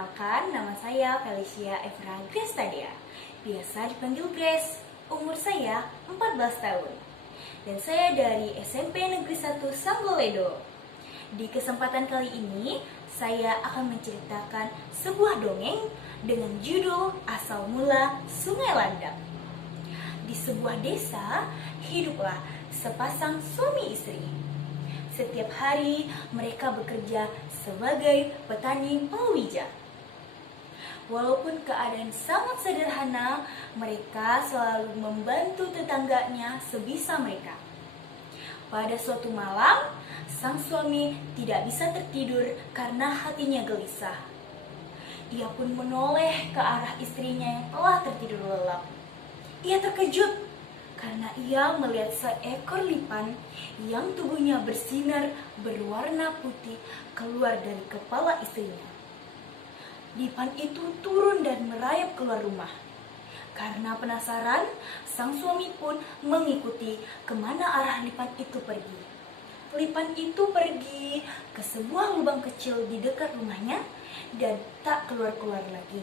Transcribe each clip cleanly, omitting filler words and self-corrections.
Perkenalkan, nama saya Felicia Evra Grace. Biasa dipanggil Grace. Umur saya 14 tahun. Dan saya dari SMP Negeri 1 Sanggoledo. Di kesempatan kali ini, saya akan menceritakan sebuah dongeng dengan judul Asal Mula Sungai Landak. Di sebuah desa, hiduplah sepasang suami istri. Setiap hari mereka bekerja sebagai petani palawija. Walaupun keadaan sangat sederhana, mereka selalu membantu tetangganya sebisa mereka. Pada suatu malam, sang suami tidak bisa tertidur karena hatinya gelisah. Ia pun menoleh ke arah istrinya yang telah tertidur lelap. Ia terkejut karena ia melihat seekor lipan yang tubuhnya bersinar berwarna putih keluar dari kepala istrinya. Lipan itu turun dan merayap keluar rumah. Karena penasaran, sang suami pun mengikuti kemana arah lipan itu pergi. Lipan itu pergi ke sebuah lubang kecil di dekat rumahnya dan tak keluar-keluar lagi.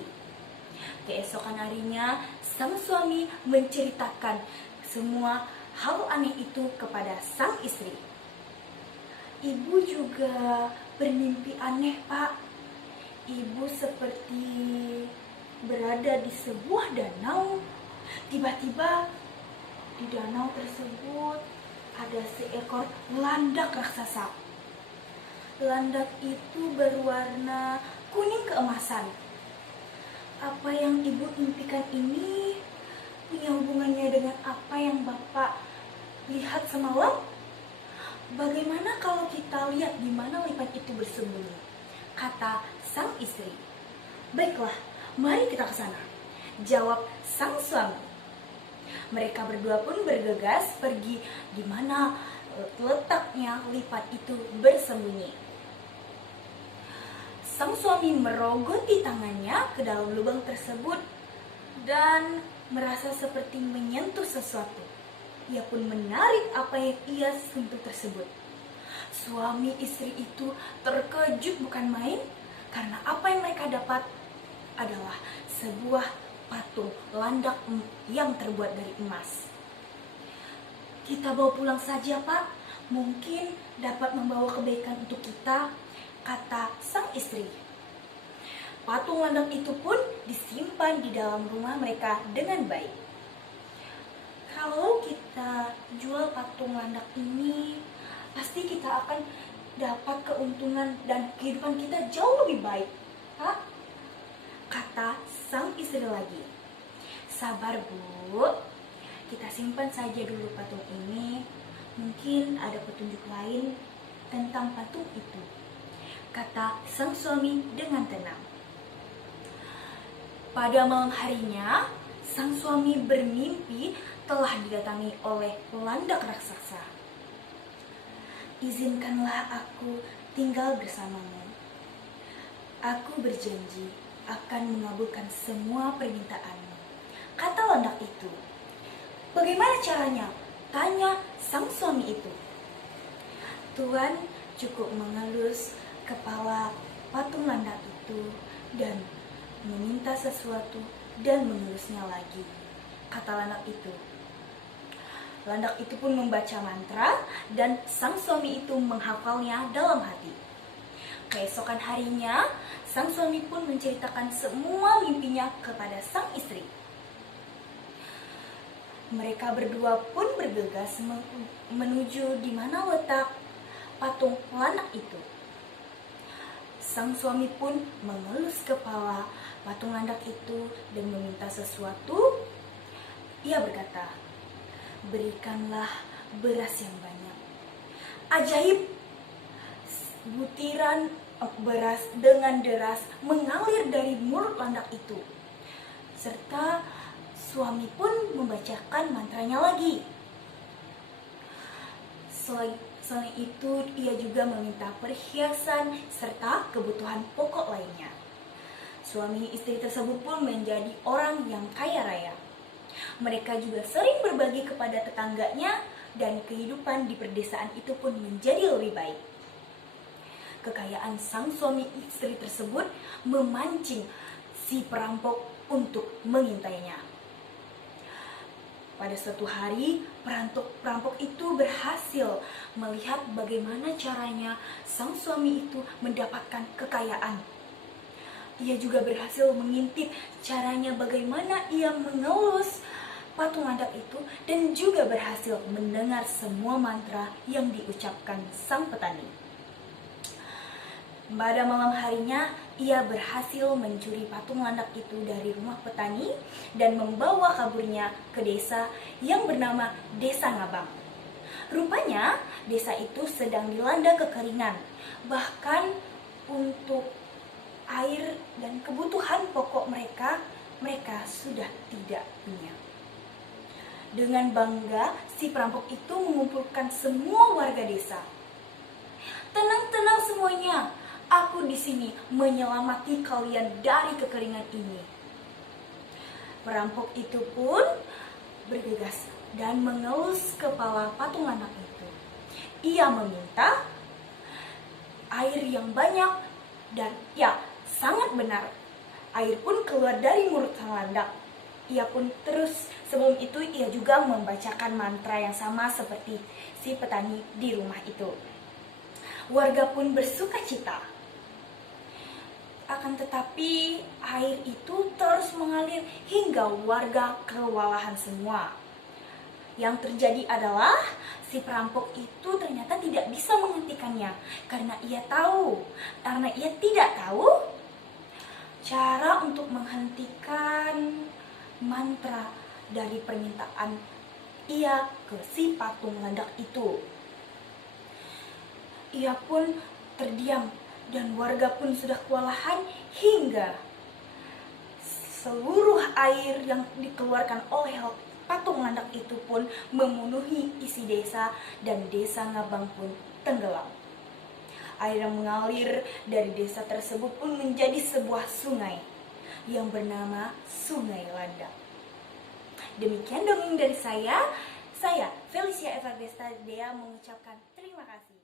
Keesokan harinya, sang suami menceritakan semua hal aneh itu kepada sang istri. Ibu juga bermimpi aneh, Pak. Ibu seperti berada di sebuah danau. Tiba-tiba di danau tersebut ada seekor landak raksasa. Landak itu berwarna kuning keemasan. Apa yang ibu impikan ini punya hubungannya dengan apa yang Bapak lihat semalam? Bagaimana kalau kita lihat di mana lipan itu bersembunyi? Kata sang istri. Baiklah, mari kita ke sana, jawab sang suami. Mereka berdua pun bergegas pergi di mana letaknya lipan itu bersembunyi. Sang suami merogoti tangannya ke dalam lubang tersebut dan merasa seperti menyentuh sesuatu. Ia pun menarik apa yang ia sentuh tersebut. Suami istri itu terkejut bukan main karena apa yang mereka dapat adalah sebuah patung landak yang terbuat dari emas. Kita bawa pulang saja, Pak. Mungkin dapat membawa kebaikan untuk kita, kata sang istri. Patung landak itu pun disimpan di dalam rumah mereka dengan baik. Kalau kita jual patung landak ini, pasti kita akan dapat keuntungan dan kehidupan kita jauh lebih baik, Pak, kata sang istri lagi. Sabar, Bu. Kita simpan saja dulu patung ini. Mungkin ada petunjuk lain tentang patung itu, kata sang suami dengan tenang. Pada malam harinya, sang suami bermimpi telah didatangi oleh landak raksasa. Izinkanlah aku tinggal bersamamu. Aku berjanji akan mengabulkan semua permintaanmu, kata landak itu. Bagaimana caranya? Tanya sang suami itu. Tuan cukup mengelus kepala patung landak itu dan meminta sesuatu dan mengelusnya lagi, kata landak itu. Landak itu pun membaca mantra dan sang suami itu menghafalnya dalam hati. Keesokan harinya, sang suami pun menceritakan semua mimpinya kepada sang istri. Mereka berdua pun bergegas menuju di mana letak patung landak itu. Sang suami pun mengelus kepala patung landak itu dan meminta sesuatu. Ia berkata, berikanlah beras yang banyak. Ajaib, butiran beras dengan deras mengalir dari mulut landak itu. Serta suami pun membacakan mantranya lagi. Selain itu, ia juga meminta perhiasan serta kebutuhan pokok lainnya. Suami istri tersebut pun menjadi orang yang kaya raya. Mereka juga sering berbagi kepada tetangganya dan kehidupan di perdesaan itu pun menjadi lebih baik. kekayaan sang suami istri tersebut memancing si perampok untuk mengintainya. Pada suatu hari, perampok itu berhasil melihat bagaimana caranya sang suami itu mendapatkan kekayaan. Ia juga berhasil mengintip caranya bagaimana ia mengelus patung landak itu dan juga berhasil mendengar semua mantra yang diucapkan sang petani. Pada malam harinya, ia berhasil mencuri patung landak itu dari rumah petani dan membawa kaburnya ke desa yang bernama Desa Ngabang. Rupanya, desa itu sedang dilanda kekeringan, bahkan untuk air dan kebutuhan pokok mereka sudah tidak punya. Dengan bangga, si perampok itu mengumpulkan semua warga desa. Tenang-tenang semuanya, aku di sini menyelamati kalian dari kekeringan ini. Perampok itu pun bergegas dan mengelus kepala patung landak itu. Ia meminta air yang banyak dan ya, sangat benar. Air pun keluar dari mulut sang landak. Ia pun terus, sebelum itu ia juga membacakan mantra yang sama seperti si petani di rumah itu. Warga pun bersuka cita. Akan tetapi air itu terus mengalir hingga warga kewalahan semua. Yang terjadi adalah si perampok itu ternyata tidak bisa menghentikannya karena ia tidak tahu cara untuk menghentikan mantra dari permintaan ia ke si patung landak itu. Ia pun terdiam dan warga pun sudah kewalahan hingga seluruh air yang dikeluarkan oleh patung landak itu pun memenuhi isi desa dan Desa Ngabang pun tenggelam. Air yang mengalir dari desa tersebut pun menjadi sebuah sungai yang bernama Sungai Landak. Demikian dongeng dari saya Felicia Eva Dea mengucapkan terima kasih.